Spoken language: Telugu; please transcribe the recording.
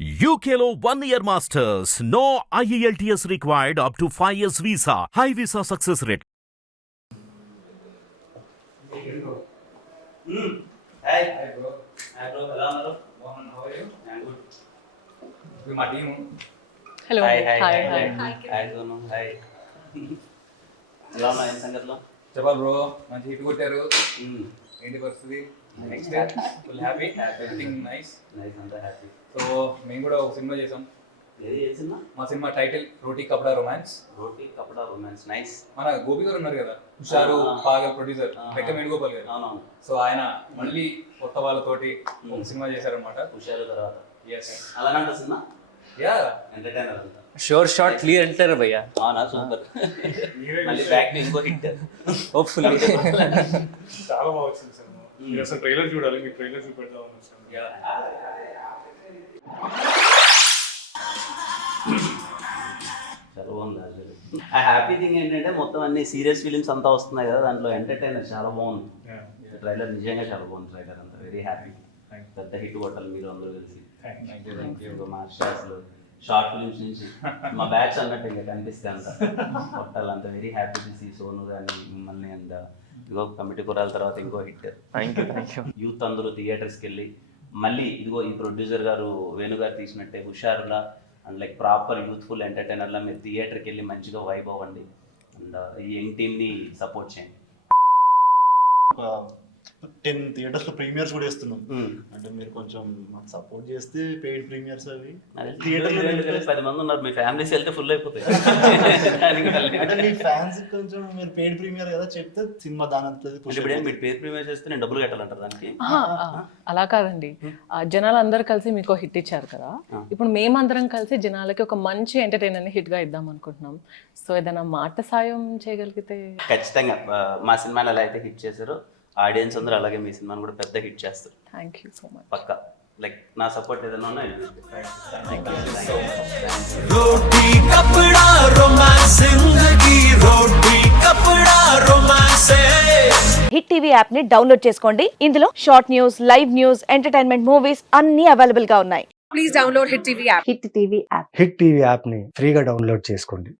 UKLO 1 year masters. No IELTS required up to 5 years visa. High visa success rate. Hi. Hi bro. Hi bro. Hello Naro. Mohan, how are you? I'm good. With my team. Hello. Hi. Hi. Hi Sonu. Hi. ఎలా ఉన్నా ఏం సంగతిలో చెప్పాలి బ్రో మంచి హిట్ కొట్టారు ఏంటి పరిస్థితి next full happy everything nice అంతా హ్యాపీ సో మేము కూడా ఒక సినిమా చేసాం ఏది చేసినా మా సినిమా టైటిల్ రోటీ కపడా రొమాన్స్ రోటీ కపడా రొమాన్స్ నైస్ మన గోపి గారు ఉన్నారు కదా హుషారు పాగల్ ప్రొడ్యూసర్ లెక్క వేణుగోపాల్ గారు అవునవును సో ఆయన మళ్ళీ కొత్త వాళ్ళతోటి ఒక సినిమా చేశారనమాట హుషారు తర్వాత ఎస్ అలానే సినిమా యా ఎంటర్టైనర్ అంతా श्योर शॉट क्लियर एंटर भैया అవునా సూపర్ మళ్ళీ బ్యాక్ ఇంకో హిట్ होपफुली చాలా బాగా వచ్చింది సినిమా మీరు అసలు ట్రైలర్ చూడాలి మీ ట్రైలర్ చూపెడదామని వచ్చాను చాలా బాగుంది యాక్చువల్లీ ఆ హ్యాపీ థింగ్ ఏంటంటే మొత్తం అన్ని సీరియస్ ఫిలిమ్స్ అంతా వస్తున్నాయి కదా దాంట్లో ఎంటర్టైనర్ చాలా బాగుంది ట్రైలర్ నిజంగా చాలా బాగుంది ట్రైలర్ అంతా వెరీ హ్యాపీ పెద్ద హిట్ కొట్టాలి మీరు అందరూ కలిసి మా స్టార్స్లో షార్ట్ ఫిలిమ్స్ నుంచి మా బ్యాచ్ అన్నట్టు ఇంకా కనిపిస్తే అంత కొట్టాలి అంత వెరీ హ్యాపీ టు సీ సోను కానీ మిమ్మల్ని అండ్ ఇదిగో కమిటీ కురాల తర్వాత ఇంకో హిట్ थैंक यू యూత్ అందరూ థియేటర్స్కి వెళ్ళి మళ్ళీ ఇదిగో ఈ ప్రొడ్యూసర్ గారు వేణు గారు తీసినట్టే హుషారులా అండ్ లైక్ ప్రాపర్ యూత్ఫుల్ ఎంటర్టైనర్లా మీరు థియేటర్కి వెళ్ళి మంచిగా వైబ్ అవ్వండి అండ్ ఈ యంగ్ టీమ్ని సపోర్ట్ చేయండి. 10 థియేటర్స్ లో ప్రీమియర్స్ కూడా ఇస్తున్నాం అంటే మీరు కొంచెం మాకు సపోర్ట్ చేస్తే పెయిడ్ ప్రీమియర్స్ అవి థియేటర్లో 10 మంది ఉన్నారు మీ ఫ్యామిలీస్ వెళ్తే ఫుల్ అయిపోతాయి అంటే మీ ఫ్యాన్స్ కొంచెం మీరు పెయిడ్ ప్రీమియర్ కదా చెప్తే సినిమా దాని ఇప్పుడు ఏం మీరు పేరు ప్రీమియర్ చేస్తే నేను డబ్బులు కట్టాలంటారు దానికి అలా కాదండి జనాలు అందరూ కలిసి మీకు హిట్ ఇచ్చారు కదా ఇప్పుడు మేమందరం కలిసి జనాలకి ఒక మంచి ఎంటర్టైనర్ హిట్ గా ఇద్దాం అనుకుంటున్నాం సో ఏదైనా మాట సాయం చేయగలిగితే ఖచ్చితంగా మా సినిమాలు ఎలా అయితే హిట్ చేశారో ఆడియన్స్ అందరూ అలాగే మీ సినిమాని కూడా పెద్ద హిట్ చేస్తారు థ్యాంక్ యూ సో మచ్ పక్కా లైక్ నా సపోర్ట్ ఏదైనా ఉన్నా रोटी कपड़ा रोमांस जिंदगी Roti Kapda romance hit TV app ని డౌన్లోడ్ చేసుకోండి ఇందులో short news live news entertainment movies అన్ని అవైలబుల్ గా ఉన్నాయి please download hit TV app hit TV app hit TV యాప్ని ఫ్రీగా డౌన్లోడ్ చేసుకోండి